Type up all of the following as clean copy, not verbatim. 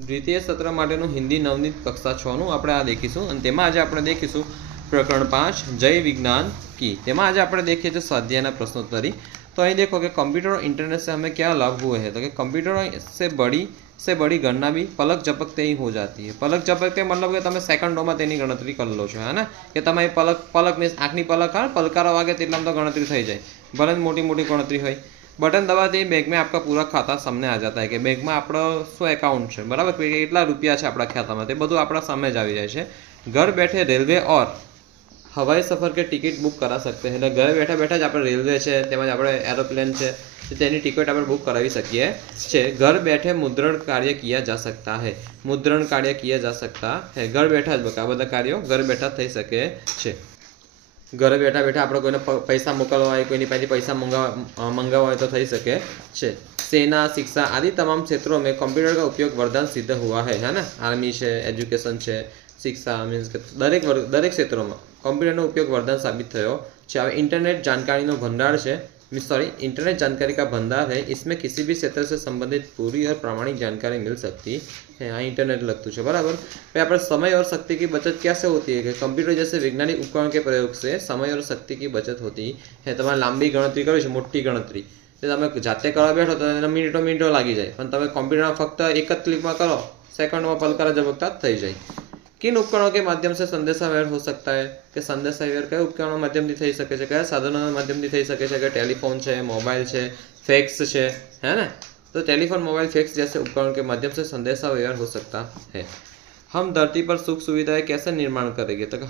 દ્વિતીય સત્ર માટેનું હિન્દી નવનીત કક્ષા 6નું આપણે આ देखीશું અને તેમાં આજે આપણે देखीશું प्रकरण 5 जय विज्ञान की। तेमा आज આપણે देखिए जो स्वाध्याय प्रश्नोत्तरी। तो અહીં देखो कि कंप्यूटर और इंटरनेट से हमें क्या लाभ हुए हैं। तो कि कंप्यूटर से बड़ी गणना भी पलक झपकते ही हो जाती है। पलक झपकते मतलब कि તમે સેકન્ડોમાં તેની ગણતરી કરી લો છો, હે ને, કે તમે પલક મીન્સ આંખની પલક આવે, પલકારો વાગે તેટલામાં તો ગણતરી થઈ જાય, ભલે મોટી મોટી ગણતરી હોય। बटन दबाते ही बैंक में आपका पूरा खाता सामने आ जाता है कि बैंक में आपणो शू एकाउंट है, बराबर, કેટલા રૂપિયા છે આપણા ખાતામાં તે બધું આપણા સામે જ આવી જાય છે। घर बैठे रेलवे और हवाई सफ़र के टिकट बुक करा सकते हैं। એટલે ઘરે બેઠા બેઠા જ આપણે રેલવે છે તેમજ આપણે એરોપ્લેન છે તેની ટિકિટ આપણે बुक करावी શકીએ છે। घर बैठे मुद्रण कार्य किया जा सकता है। मुद्रण कार्य किया जा सकता है। घर बैठा જ આ બધા કાર્યો ઘર બેઠા થઈ શકે છે। घरे बैठा बैठा આપણે કોઈને પૈસા મોકલવા હોય, કોઈની પાસે પૈસા મંગાવવા હોય તો થઈ શકે છે। सेना, शिक्षा आदि तमाम क्षेत्रों में कंप्यूटर का उपयोग वरदान सिद्ध हुआ है ना। आर्मी है, एजुकेशन है, शिक्षा मीन्स के दरेक क्षेत्रों में कंप्यूटर उपयोग वरदान साबित थयो छे। हवे इंटरनेट जानकारी भंडार है, इंटरनेट जानकारी का भंडार है। इसमें किसी भी क्षेत्र से संबंधित पूरी और प्रामाणिक जानकारी मिल सकती है। हाँ, इंटरनेट लगतु है, बराबर। फिर आप समय और शक्ति की बचत कैसे होती है कि कंप्यूटर जैसे वैज्ञानिक उपकरण के प्रयोग से समय और शक्ति की बचत होती है। तमारे लांबी गणतरी करो, मोटी गणतरी તમે જાતે કરવા બેઠો તો એને મિનિટો લાગી જાય, પણ તમે કમ્પ્યુટરમાં ફક્ત એક જ ક્લિકમાં કરો, સેકન્ડમાં પલકારા ઝબકતા થઈ જાય। किन उपकरणों के माध्यम से संदेशा व्यवहार हो सकता है कि संदेशा व्यवहार कया उपकरणों माध्यम थी थई सके छे, कया साधनों माध्यम थी थई सके छे कि टेलीफोन है, मोबाइल है, फैक्स है, है ना। तो टेलीफोन, मोबाइल, फैक्स जैसे उपकरणों के माध्यम से संदेशा व्यवहार हो सकता है। हम धरती पर सुख सुविधाएं कैसे निर्माण करेंगे। तो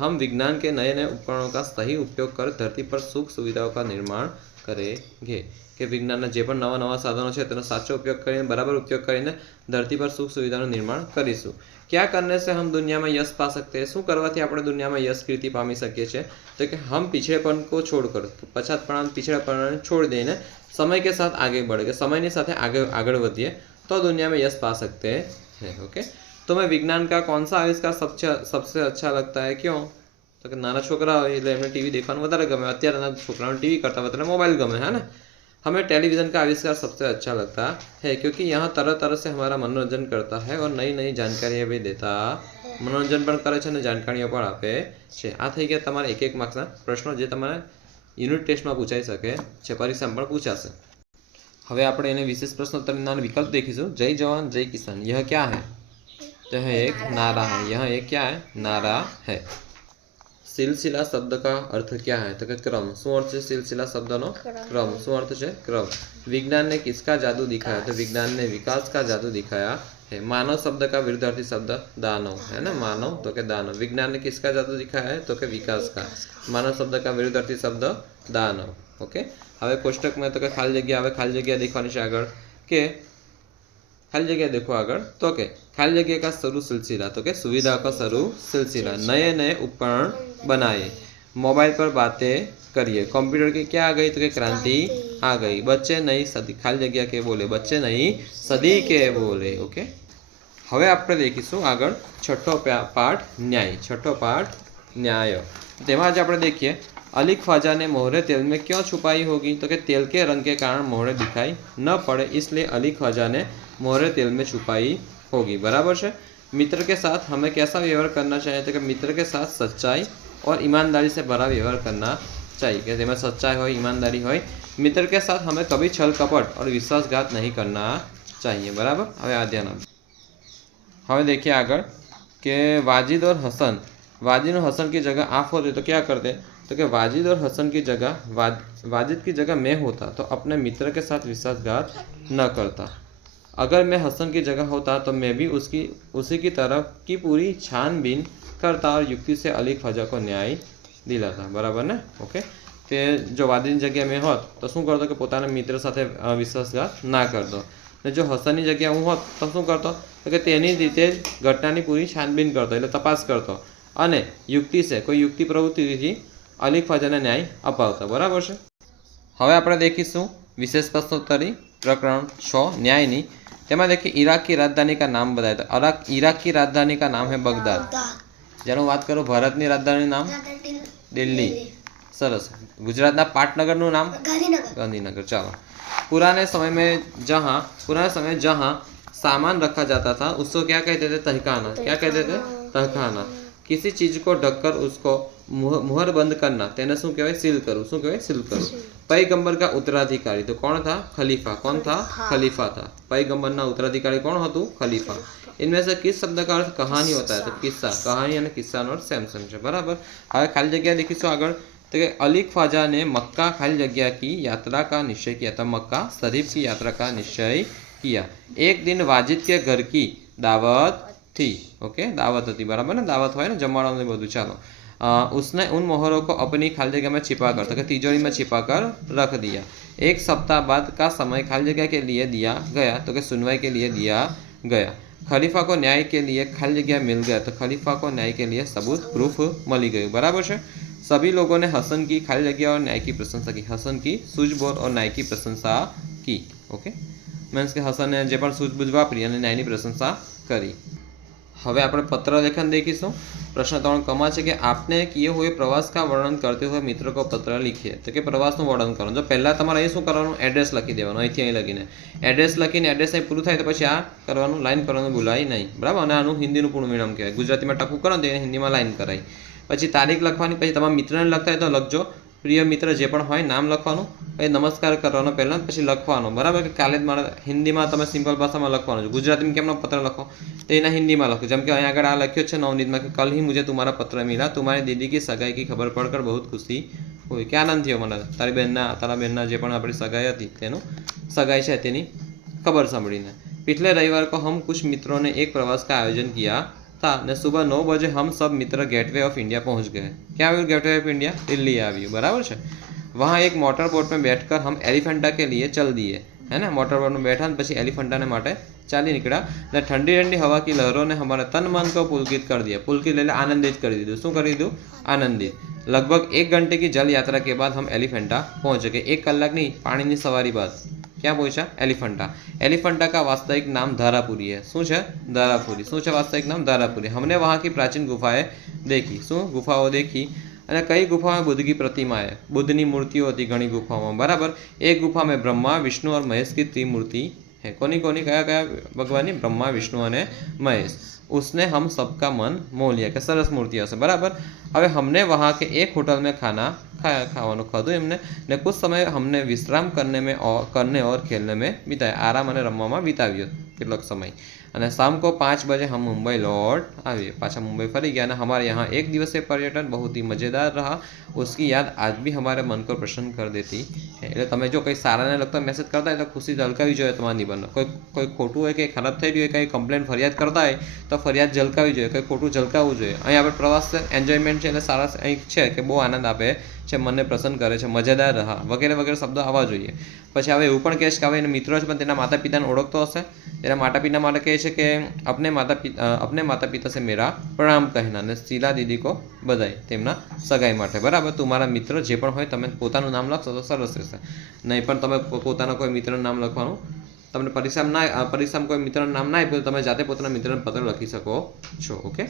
हम विज्ञान के नए नए उपकरणों का सही उपयोग कर धरती पर सुख सुविधाओं का निर्माण करेंगे कि विज्ञान जे पण नवा नवा साधनों है तेनो साचो उपयोग करीने, बराबर उपयोग करीने धरती पर सुख सुविधाओं निर्माण करीशुं। क्या करने से हम दुनिया में यश पा सकते हैं। शू करवाथी आपणे दुनिया में यश कीर्ति पामी सकीए छीए। तो कि हम पिछड़ेपन को छोड़कर, पछातपणा पिछड़ेपण छोड़ देने समय के साथ आगे बढ़े, समय साथ आगे बढ़िए तो दुनिया में यश पा सकते हैं। ओके, तुम्हें विज्ञान का कौन सा आविष्कार सबसे अच्छा लगता है, क्यों। तो कि नाना छोकरा एमने टीवी देखવાનું વધારે ગમે, અત્યારના છોકરાઓને ટીવી કરતા વધારે મોબાઈલ गमे, है ना। हमें टेलीविज़न का आविष्कार सबसे अच्छा लगता है क्योंकि यहाँ तरह तरह से हमारा मनोरंजन करता है और नई नई जानकारियाँ भी देता, मनोरंजन पण करे छे ने जानकारियाँ पण आपे छे। आ थई गया तमारे एक एक मार्क्सना प्रश्नों जे तमारे यूनिट टेस्ट में पूछाई सके छे, परीक्षामां पण पूछाशे। हवे आपणे एने विशेष प्रश्नोत्तरीना विकल्प देखीशुं। जय जवान जय किसान, यह क्या है। तो यह एक नारा है। यह एक क्या है, नारा है। सिलसिला शब्द का अर्थ क्या है। तो क्रम। शू अर्थ है सिलसिला शब्द नो, क्रम। शू अर्थ है, क्रम। विज्ञान ने किसका जादू दिखाया। तो विज्ञान ने विकास का जादू दिखाया है। मानव शब्द का विरुद्धार्थी शब्द दानव, है ना। मानव तो के दानव। विज्ञान ने किसका जादू दिखाया है तो के विकास का। मानव शब्द का विरुद्धार्थी शब्द दानव। ओके, हवे कोष्टक में तो के खाली जग्या, हवे खाली जग्या देखवानी छे आगळ के खाली जगह देखो आगे। तो के खाली जगह का शुरू सिलसिला, तो के सुविधा का शुरू सिलसिला। नए नए उपकरण बनाए, मोबाइल पर बातें करिए। कंप्यूटर की क्या आ गई तो के क्रांति आ गई। बच्चे नई सदी, खाली जगह के बोले, बच्चे नई सदी के बोले। ओके, हवे आपणे देखीशुं आगळ छठो पाठ न्याय। छठो पाठ न्याय, तेमां आज आपणे देखीए अली ख्वाजा ने मोहरे तेल में क्यों छुपाई होगी। तो कि तेल के रंग के कारण मोहरे दिखाई न पड़े, इसलिए अली ख्वाजा ने मोहरे तेल में छुपाई होगी, बराबर है। मित्र के साथ हमें कैसा व्यवहार करना चाहिए। तो कि मित्र के साथ सच्चाई और ईमानदारी से भरा व्यवहार करना चाहिए, कि तेमें सच्चाई हो, ईमानदारी हो। मित्र के साथ हमें कभी छल कपट और विश्वासघात नहीं करना चाहिए, बराबर। हमें आ ध्यान आपो। हमें देखिए आगे कि वाजिद और हसन, वाजिद और हसन की जगह आप होते तो क्या करते। तो कि वाजिद और हसन की जगह वाजिद की जगह मैं होता तो अपने मित्र के साथ विश्वासघात न करता। अगर मैं हसन की जगह होता तो मैं भी उसी की तरफ की पूरी छानबीन करता और युक्ति से अली ख्वाजा को न्याय दिलाता, बराबर ने। ओके, ते जो वाजिद जगह में होत तो शू करतो कि पोताना मित्र साथे विश्वासघात ना करतो। ने जो हसननी जगह हूँ होत तो शू करतो तो कि तेनी रीते घटनानी पूरी छानबीन करतो, एटले तपास करतो अने युक्ति से, कोई युक्ति प्रवृत्तिथी अली ख्वाजाने न्याय अपावता, बराबर है। हवे आपणे देखीशुं विशेष प्रश्नोत्तरी प्रकरण 6 न्यायनी। तेमां देखिए इराक की राजधानी का नाम बताया। तो इराक की राजधानी का नाम है बगदाद। जेनु बात करो भारतनी राजधानी नाम दिल्ली, सरस। गुजरातना पाटनगरનું नाम गांधीनगर। चलो, पुराने समय में जहाँ सामान रखा जाता था उसको क्या कहते थे? तहखाना। क्या कहते थे? तहखाना। किसी चीज को ढककर उसको मुहर बंद करना તેને શું કહેવાય? સીલ કરવું। શું કહેવાય? સીલ કરવું। पैगंबर का उत्तराधिकारी तो कौन था? खलीफा। कौन था? खलीफा था। पैगंबरना उत्तराधिकारी कौन હતું? खलीफा। इनमें से किस शब्द का अर्थ कहानी होता है? तो किस्सा। कहानी અને કિસ્સાનો અર્થ સેમ સેમ છે, બરાબર। હવે ખાલી જગ્યા દેખીશું આગળ तो कि अली ख्वाजा ने मक्का खाली जगह की यात्रा का निश्चय किया था। मक्का शरीफ की यात्रा का निश्चय किया। एक दिन वाजिद के घर की दावत थी। ओके, दावत थी, बराबर ना? दावत हो ना, जमवाड़ा ने બધું। चलो, उसने उन मोहरों को अपनी खाली जगह में छिपा कर, तो तिजोरी में छिपा कर रख दिया। एक सप्ताह बाद का समय खाली जगह के लिए दिया गया, तो कि सुनवाई के लिए दिया गया। खलीफा को न्याय के लिए खाली जगह मिल गया, तो खलीफा को न्याय के लिए सबूत प्रूफ मिली गई, बराबर है। सभी लोगों ने हसन की खाली जगह और न्याय की प्रशंसा की। हसन की सूझबूझ और न्याय की प्रशंसा की। ओके, मीन्स के हसन ने जे पण सूझबूझ वापरी અને ન્યાયની પ્રશંસા કરી। હવે આપણે પત્ર લેખન देखीશું। प्रश्न 3 કમાં છે કે आपने किए हुए प्रवास का वर्णन करते हुए मित्र को पत्र लिखिए। तो कि प्रवासનું વર્ણન કરો। જો પહેલા તમારે અહીં શું કરવાનું? એડ્રેસ લખી દેવાનું। અહીંથી અહીં લખીને એડ્રેસ લખીને એડ્રેસ અહીં પૂરું થાય તો પછી આ કરવાનું, લાઈન કરવાનું ભૂલાય નહીં, બરાબર। અને આનું હિન્દીનું પૂરું મીડિયમ કહેવાય। ગુજરાતીમાં ટપું કરો તો એને હિન્દીમાં લાઈન કરાય। પછી તારીખ લખવાની, પછી તમારા મિત્રને લખતા હોય તો લખજો, પ્રિય મિત્ર જે પણ હોય નામ લખવાનું, પછી નમસ્કાર કરવાનો પહેલાં, પછી લખવાનું, બરાબર। કે કાલે જ મારે હિન્દીમાં તમે સિમ્પલ ભાષામાં લખવાનું છે। ગુજરાતીમાં કેમનો પત્ર લખો તો એના હિન્દીમાં લખો। જેમ કે અહીં આગળ આ લખ્યો છે નવનીતમાં કે કલ ही मुझे तुम्हारा पत्र मिला, तुम्हारी दीदी की सगाई की खबर पढ़कर बहुत खुशी हुई। કે આનંદ થયો મને તારા બહેનના જે પણ આપણી સગાઈ હતી તેનું સગાઈ છે તેની ખબર સાંભળીને। पिछले रविवार को हम कुछ मित्रों ने एक प्रवास का आयोजन किया था ने सुबह 9 बजे हम सब मित्र गेटवे ऑफ इंडिया पहुंच गए। क्या આવ્યું? गेटवे ऑफ इंडिया दिल्ली આવ્યું, बराबर है। वहाँ एक मोटर बोट में बैठकर हम एलिफेंटा के लिए चल दिए, है ना। मोटर बोट में बैठा ने પછી एलिफेंटा માટે ચાલી નીકળ્યા ને ठंडी ठंडी हवा की लहरों ने हमारे तन मन को पुलकित कर दिया। पुलकित એટલે આનંદિત કરી દીધું। શું કરી દીધું? આનંદિત। लगभग 1 घंटे की जल यात्रा के बाद हम एलिफेंटा पहुंच गए। 1 કલાકની પાણીની સવારી બાદ क्या पहुंचा? एलिफेंटा। एलिफेंटा का वास्तविक नाम धारापुरी है। शू है? धारापुरी। शू है वास्तविक नाम? धारापुरी। हमने वहाँ की प्राचीन गुफाएं देखी। शू? गुफाओं देखी અને કઈ ગુફામાં बुद्ध की प्रतिमा है। बुद्धની મૂર્તિઓ હતી ઘણી ગુફાઓમાં, બરાબર। एक गुफा में ब्रह्मा विष्णु और महेश की त्रिमूर्ति है। કોની કોની? કયા કયા ભગવાનની? ब्रह्मा विष्णु અને महेश। उसने हम सबका मन मोह लिया કે સરસ મૂર્તિ હશે, બરાબર। હવે हमने वहाँ के एक होटल में ખાવાનું ખાધું એમને ને कुछ समय हमने विश्राम करने और खेलने में बिताया। आराम અને રમવામાં बिताવ્યો કેટલોક સમય। અને शाम को 5 बजे हम मुंबई लौट आए। पाछा मुंबई फरी गया ना। हमारे यहाँ 1 दिवसीय पर्यटन बहुत ही मज़ेदार रहा। उसकी याद आज भी हमारे मन को प्रसन्न कर देती है। એટલે તમે જો કંઈ સારાને લગતો મેસેજ કરતા હોય તો ખુશી ઝલકાવી જોઈએ તમારા નિબંધમાં। કોઈ ખોટું હોય કે ખરાબ થઈ ગયું હોય, કંઈ કમ્પ્લેન ફરિયાદ કરતા હોય તો ફરિયાદ ઝલકાવી જોઈએ, કંઈ ખોટું ઝલકાવવું જોઈએ। અહીં આપણે પ્રવાસ એન્જોયમેન્ટ છે એટલે સારા અહીં છે કે બહુ આનંદ આપે છે, મનને પ્રસન્ન કરે છે, મજેદાર રહા વગેરે વગેરે શબ્દો આવવા જોઈએ। પછી હવે એવું પણ કહેશ કે હવે એના મિત્રો છે પણ તેના માતા પિતાને ઓળખતો હશે। તેના માતા પિતા માટે કહે છે કે अपने माता पिता से मेरा प्रणाम कहना ने शीला दीदी को बधाई તેમના સગાઈ માટે, બરાબર। તમારા મિત્ર જે પણ હોય તમે પોતાનું નામ લખશો તો સરસ રહેશે। નહીં પણ તમે પોતાના કોઈ મિત્રનું નામ લખવાનું, તમને પરીક્ષામાં કોઈ મિત્રનું નામ ના આપ્યું તો તમે જાતે પોતાના મિત્રને પત્ર લખી શકો છો। ઓકે।